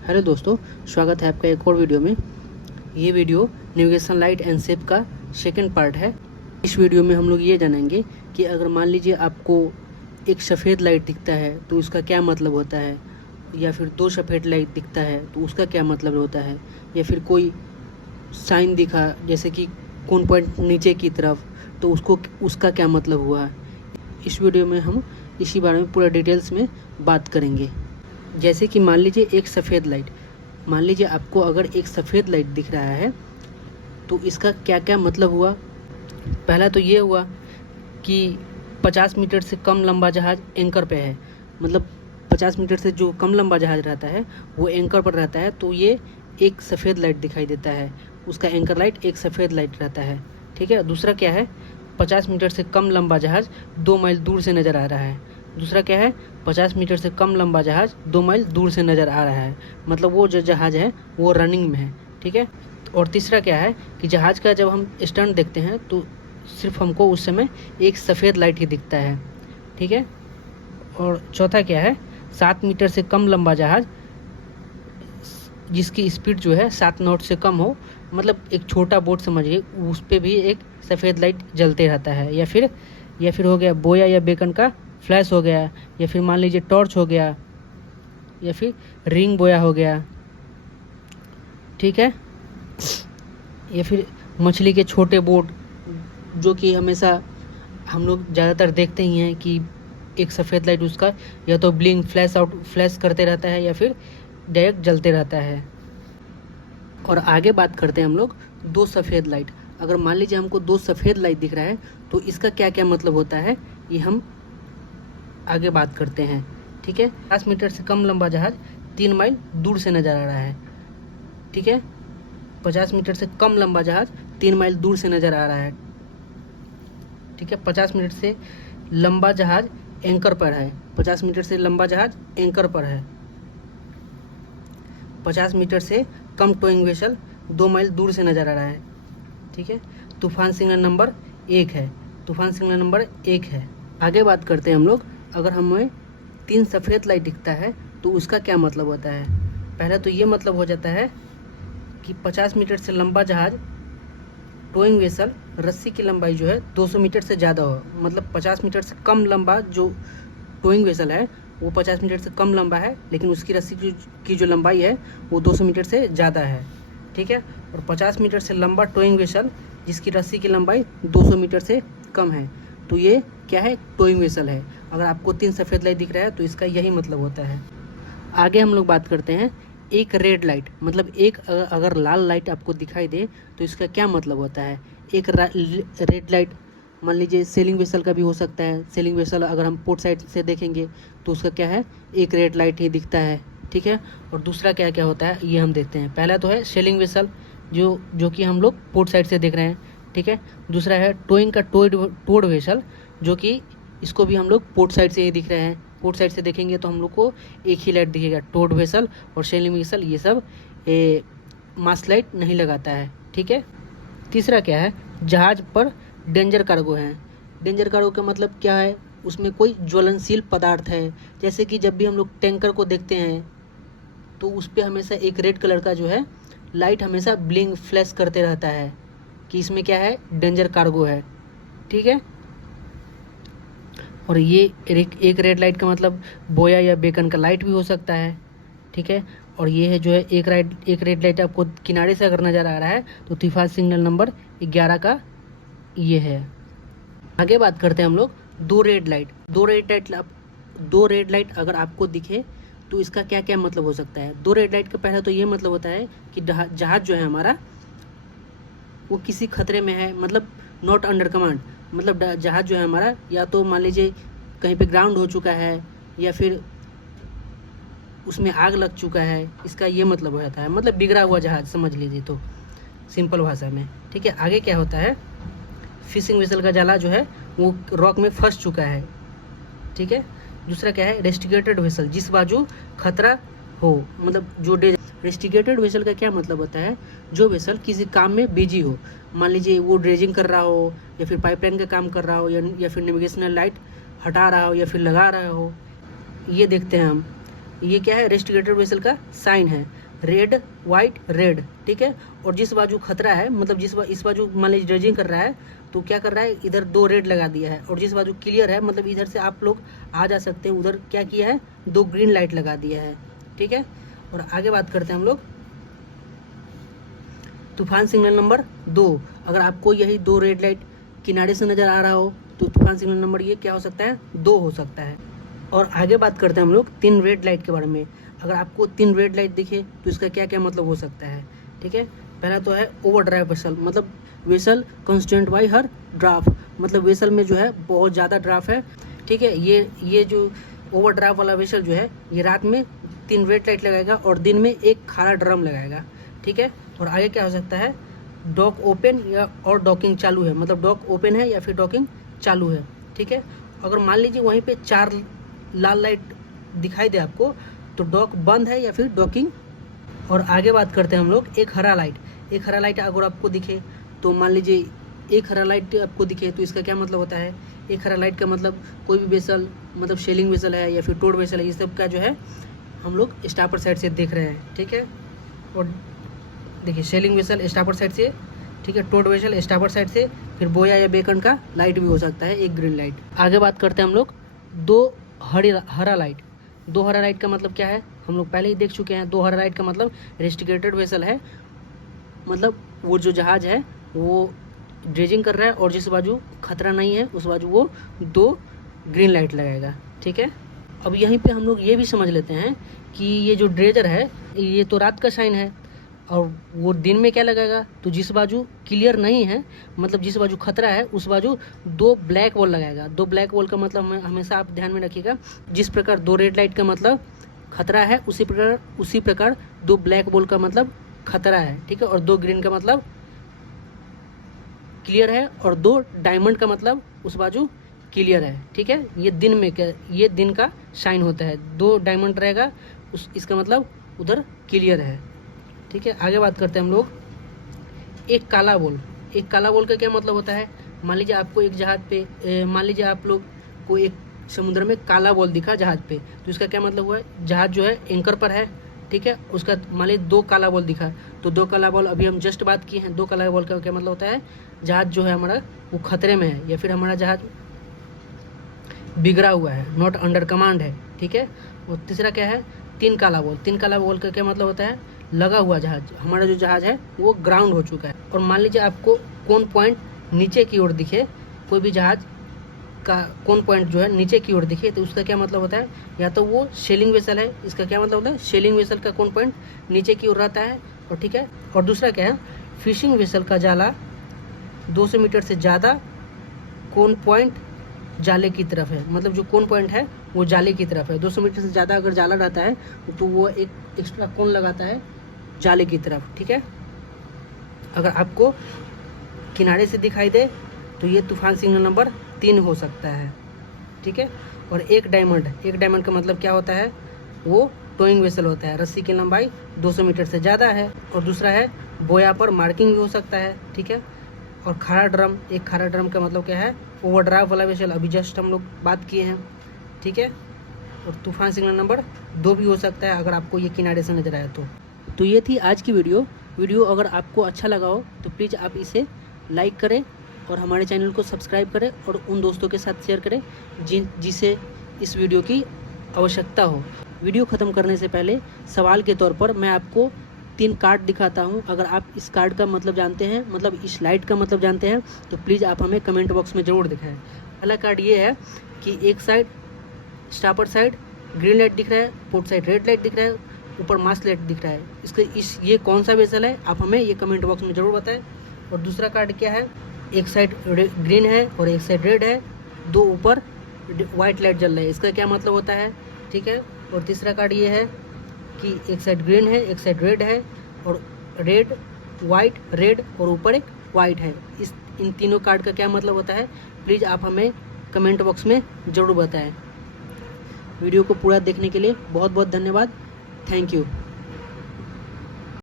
Hello दोस्तों, स्वागत है आपका एक और वीडियो में। ये video navigation light and shape का सेकंड पार्ट है। इस वीडियो में हम लोग ये जानेंगे कि अगर मान लीजिए आपको एक सफ़ेद लाइट दिखता है तो उसका क्या मतलब होता है, या फिर दो सफ़ेद लाइट दिखता है तो उसका क्या मतलब होता है, या फिर कोई साइन दिखा जैसे कि कौन पॉइंट नीचे की तरफ, तो उसका क्या मतलब हुआ। इस वीडियो में हम इसी बारे में पूरा डिटेल्स में बात करेंगे। जैसे कि मान लीजिए एक सफ़ेद लाइट, मान लीजिए आपको अगर एक सफ़ेद लाइट दिख रहा है तो इसका क्या क्या मतलब हुआ। पहला तो ये हुआ कि 50 मीटर से कम लंबा जहाज़ एंकर पे है, मतलब 50 मीटर से जो कम लंबा जहाज़ रहता है वो एंकर पर रहता है, तो ये एक सफ़ेद लाइट दिखाई देता है, उसका एंकर लाइट एक सफ़ेद लाइट रहता है। ठीक है। दूसरा क्या है, 50 मीटर से कम लंबा जहाज़ 2 माइल दूर से नज़र आ रहा है। दूसरा क्या है, 50 मीटर से कम लंबा जहाज़ 2 माइल दूर से नज़र आ रहा है, मतलब वो जो जहाज़ है वो रनिंग में है। ठीक है। और तीसरा क्या है कि जहाज़ का जब हम स्टंट देखते हैं तो सिर्फ हमको उस समय एक सफ़ेद लाइट ही दिखता है। ठीक है। और चौथा क्या है, 7 मीटर से कम लंबा जहाज़ जिसकी स्पीड जो है 7 नॉट से कम हो, मतलब एक छोटा बोट समझिए, उस पर भी एक सफ़ेद लाइट जलते रहता है। या फिर हो गया बोया या बेकन का फ्लैश हो गया, या फिर मान लीजिए टॉर्च हो गया, या फिर रिंग बोया हो गया। ठीक है। या फिर मछली के छोटे बोट जो कि हमेशा हम लोग ज़्यादातर देखते ही हैं कि एक सफ़ेद लाइट उसका या तो ब्लिंक फ्लैश करते रहता है या फिर डायरेक्ट जलते रहता है। और आगे बात करते हैं हम लोग दो सफ़ेद लाइट। अगर मान लीजिए हमको दो सफ़ेद लाइट दिख रहा है तो इसका क्या क्या मतलब होता है, ये हम आगे बात करते हैं। ठीक है। 50 मीटर से कम लंबा जहाज़ 3 माइल दूर से नज़र आ रहा है। ठीक है। 50 मीटर से कम लंबा जहाज़ 3 माइल दूर से नज़र आ रहा है। ठीक है। 50 मीटर से लंबा जहाज़ एंकर पर है, 50 मीटर से लंबा जहाज़ एंकर पर है। 50 मीटर से कम टोइंग वेसल 2 माइल दूर से नज़र आ रहा है। ठीक है। तूफान सिग्नल नंबर 1 है, तूफान सिग्नल नंबर 1 है। आगे बात करते हैं हम लोग, अगर हमें 3 सफ़ेद लाइट दिखता है तो उसका क्या मतलब होता है। पहला तो ये मतलब हो जाता है कि 50 मीटर से लंबा जहाज़ टोइंग वेसल रस्सी की लंबाई जो है 200 मीटर से ज़्यादा हो, मतलब 50 मीटर से कम लंबा जो टोइंग वेसल है वो 50 मीटर से कम लंबा है, लेकिन उसकी रस्सी की जो लंबाई है वो 200 मीटर से ज़्यादा है। ठीक है। और 50 मीटर से लंबा टोइंग वेसल जिसकी रस्सी की लंबाई 200 मीटर से कम है, तो ये क्या है, टोइंग वेसल है। अगर आपको 3 सफ़ेद लाइट दिख रहा है तो इसका यही मतलब होता है। आगे हम लोग बात करते हैं एक रेड लाइट, मतलब एक अगर लाल लाइट आपको दिखाई दे तो इसका क्या मतलब होता है। एक रेड लाइट मान लीजिए सेलिंग वेसल का भी हो सकता है। सेलिंग वेसल अगर हम पोर्ट साइड से देखेंगे तो उसका क्या है, एक रेड लाइट ही दिखता है। ठीक है। और दूसरा क्या क्या होता है ये हम देखते हैं। पहला तो है सेलिंग वेसल जो कि हम लोग पोर्ट साइड से देख रहे हैं। ठीक है। दूसरा है टोइंग का टोड वेसल, जो कि इसको भी हम लोग पोर्ट साइड से ही दिख रहे हैं। पोर्ट साइड से देखेंगे तो हम लोग को एक ही लाइट दिखेगा, टोड वेसल और सेलिंग वेसल, ये सब मास्ट लाइट नहीं लगाता है। ठीक है। तीसरा क्या है, जहाज़ पर डेंजर कार्गो है। डेंजर कार्गो का मतलब क्या है, उसमें कोई ज्वलनशील पदार्थ है। जैसे कि जब भी हम लोग टैंकर को देखते हैं तो उस पर हमेशा एक रेड कलर का जो है लाइट हमेशा ब्लिंक फ्लैश करते रहता है कि इसमें क्या है, डेंजर कार्गो है। ठीक है। और ये एक रेड लाइट का मतलब बोया या बेकन का लाइट भी हो सकता है। ठीक है। और ये है जो है एक रेड लाइट आपको किनारे से अगर नज़र आ रहा है तो तूफान सिग्नल नंबर 11 का ये है। आगे बात करते हैं हम लोग दो रेड लाइट अगर आपको दिखे तो इसका क्या क्या मतलब हो सकता है। दो रेड लाइट का पहला तो ये मतलब होता है कि जहाज़ जो है हमारा वो किसी खतरे में है, मतलब नॉट अंडर कमांड, मतलब जहाज़ जो है हमारा या तो मान लीजिए कहीं पे ग्राउंड हो चुका है या फिर उसमें आग लग चुका है, इसका ये मतलब हो जाता है, मतलब बिगड़ा हुआ जहाज़ समझ लीजिए तो सिंपल भाषा में। ठीक है। आगे क्या होता है, फिशिंग वेसल का जाला जो है वो रॉक में फंस चुका है। ठीक है। दूसरा क्या है, रेस्टिकेटेड वेसल, जिस बाजू खतरा हो, मतलब जो रेस्टिकेटेड वेसल का क्या मतलब होता है, जो वेसल किसी काम में बिजी हो, मान लीजिए वो ड्रेजिंग कर रहा हो या फिर पाइपलाइन का काम कर रहा हो या फिर नेविगेशनल लाइट हटा रहा हो या फिर लगा रहा हो, ये देखते हैं हम। ये क्या है, रेस्ट्रिकेटेड वेसल का साइन है, रेड वाइट रेड, ठीक है। और जिस बाजू खतरा है, मतलब इस बाजू मान लीजिए ड्रेजिंग कर रहा है तो क्या कर रहा है, इधर 2 रेड लगा दिया है, और जिस बाजू क्लियर है मतलब इधर से आप लोग आ जा सकते हैं, उधर क्या किया है, 2 ग्रीन लाइट लगा दिया है, ठीक है। और आगे बात करते हैं हम लोग तूफान सिग्नल नंबर 2। अगर आपको यही 2 रेड लाइट किनारे से नज़र आ रहा हो तो तूफान सिग्नल नंबर ये क्या हो सकता है, 2 हो सकता है। और आगे बात करते हैं हम लोग 3 रेड लाइट के बारे में। अगर आपको 3 रेड लाइट दिखे तो इसका क्या क्या मतलब हो सकता है, ठीक है। पहला तो है ओवर ड्राइव वेसल, मतलब vessel constant by her draft, मतलब वेसल में जो है बहुत ज़्यादा ड्राफ्ट है, ठीक है। ये जो ओवर ड्राइव वाला वेसल जो है ये रात में 3 रेड लाइट लगाएगा और दिन में 1 खारा ड्रम लगाएगा, ठीक है। और आगे क्या हो सकता है, डॉक ओपन या और डॉकिंग चालू है, मतलब डॉक ओपन है या फिर डॉकिंग चालू है, ठीक है। अगर मान लीजिए वहीं पे 4 लाल लाइट दिखाई दे आपको तो डॉक बंद है या फिर डॉकिंग। और आगे बात करते हैं हम लोग एक हरा लाइट अगर आपको दिखे तो मान लीजिए एक हरा लाइट आपको दिखे तो इसका क्या मतलब होता है, एक हरा लाइट का मतलब कोई भी वेसल, मतलब शेलिंग वेसल है या फिर टोड वेसल है, ये सब का जो है हम लोग स्टापर साइड से देख रहे हैं, ठीक है। और देखिए शेलिंग वेसल स्टापर साइड से, ठीक है, टोड वेसल स्टापर साइड से, फिर बोया या बेकन का लाइट भी हो सकता है, एक ग्रीन लाइट। आगे बात करते हैं हम लोग 2 हरा लाइट। 2 हरा लाइट का मतलब क्या है, हम लोग पहले ही देख चुके हैं। 2 हरा लाइट का मतलब रेस्ट्रिकेटेड वेसल है, मतलब वो जो जहाज है वो ड्रेजिंग कर रहा है और जिस बाजू खतरा नहीं है उस बाजू वो 2 ग्रीन लाइट लगाएगा, ठीक है। अब यहीं पे हम लोग ये भी समझ लेते हैं कि ये जो ड्रेजर है ये तो रात का साइन है और वो दिन में क्या लगाएगा, तो जिस बाजू क्लियर नहीं है, मतलब जिस बाजू खतरा है उस बाजू 2 ब्लैक बॉल लगाएगा। 2 ब्लैक बॉल का मतलब हमेशा आप ध्यान में रखिएगा, जिस प्रकार 2 रेड लाइट का मतलब खतरा है उसी प्रकार 2 ब्लैक बॉल का मतलब खतरा है, ठीक है। और 2 ग्रीन का मतलब क्लियर है और 2 डायमंड का मतलब उस बाजू क्लियर है, ठीक है। ये दिन का साइन होता है, 2 डायमंड रहेगा इसका मतलब उधर क्लियर है, ठीक है। आगे बात करते हैं हम लोग एक काला बॉल का क्या मतलब होता है। मान लीजिए आपको एक जहाज पे मान लीजिए आप लोग को एक समुद्र में काला बॉल दिखा जहाज पे, तो इसका क्या मतलब हुआ, जहाज जो है एंकर पर है, ठीक है। उसका मान लीजिए 2 काला बॉल दिखा, तो 2 काला बॉल अभी हम जस्ट बात किए हैं, 2 काला बॉल का क्या मतलब होता है, जहाज जो है हमारा वो खतरे में है या फिर हमारा जहाज बिगड़ा हुआ है, नॉट अंडर कमांड है, ठीक है। और तीसरा क्या है, 3 काला बॉल का क्या मतलब होता है, लगा हुआ जहाज, हमारा जो जहाज है वो ग्राउंड हो चुका है। और मान लीजिए आपको कौन पॉइंट नीचे की ओर दिखे, कोई भी जहाज का कौन पॉइंट जो है नीचे की ओर दिखे तो उसका क्या मतलब होता है, या तो वो शेलिंग वेसल है, इसका क्या मतलब होता है, शेलिंग वेसल का कौन पॉइंट नीचे की ओर रहता है, और ठीक है। और दूसरा क्या है, फिशिंग वेसल का जाला 200 मीटर से ज़्यादा कौन पॉइंट जाले की तरफ है, मतलब जो कौन पॉइंट है वो जाले की तरफ है। 200 मीटर से ज़्यादा अगर जाला रहता है तो वो एक एक्स्ट्रा कौन लगाता है जाले की तरफ, ठीक है। अगर आपको किनारे से दिखाई दे तो ये तूफान सिग्नल नंबर 3 हो सकता है, ठीक है। और एक डायमंड का मतलब क्या होता है, वो टोइंग वेसल होता है, रस्सी की लंबाई 200 मीटर से ज़्यादा है। और दूसरा है बोया पर मार्किंग भी हो सकता है, ठीक है। और खारा ड्रम का मतलब क्या है, ओवरड्राइव वाला वेसल, अभी जस्ट हम लोग बात किए हैं, ठीक है। और तूफान सिग्नल नंबर 2 भी हो सकता है अगर आपको ये किनारे से नजर आए तो ये थी आज की वीडियो अगर आपको अच्छा लगा हो तो प्लीज़ आप इसे लाइक करें और हमारे चैनल को सब्सक्राइब करें और उन दोस्तों के साथ शेयर करें जिसे इस वीडियो की आवश्यकता हो। वीडियो ख़त्म करने से पहले सवाल के तौर पर मैं आपको 3 कार्ड दिखाता हूं। अगर आप इस कार्ड का मतलब जानते हैं, मतलब इस लाइट का मतलब जानते हैं तो प्लीज़ आप हमें कमेंट बॉक्स में ज़रूर दिखाएं। पहला कार्ड ये है कि एक side stopper side green light दिख रहा है, पोर्ट साइड रेड लाइट दिख रहा है, ऊपर मास्ट लाइट दिख रहा है। ये कौन सा वेसल है आप हमें ये कमेंट बॉक्स में ज़रूर बताएं। और दूसरा कार्ड क्या है, एक साइड ग्रीन है और एक साइड रेड है, 2 ऊपर वाइट लाइट जल रहा है, इसका क्या मतलब होता है, ठीक है। और तीसरा कार्ड ये है कि एक साइड ग्रीन है एक साइड रेड है और रेड और ऊपर एक वाइट है। इन तीनों कार्ड का क्या मतलब होता है प्लीज़ आप हमें कमेंट बॉक्स में ज़रूर बताएं। वीडियो को पूरा देखने के लिए बहुत बहुत धन्यवाद। Thank you.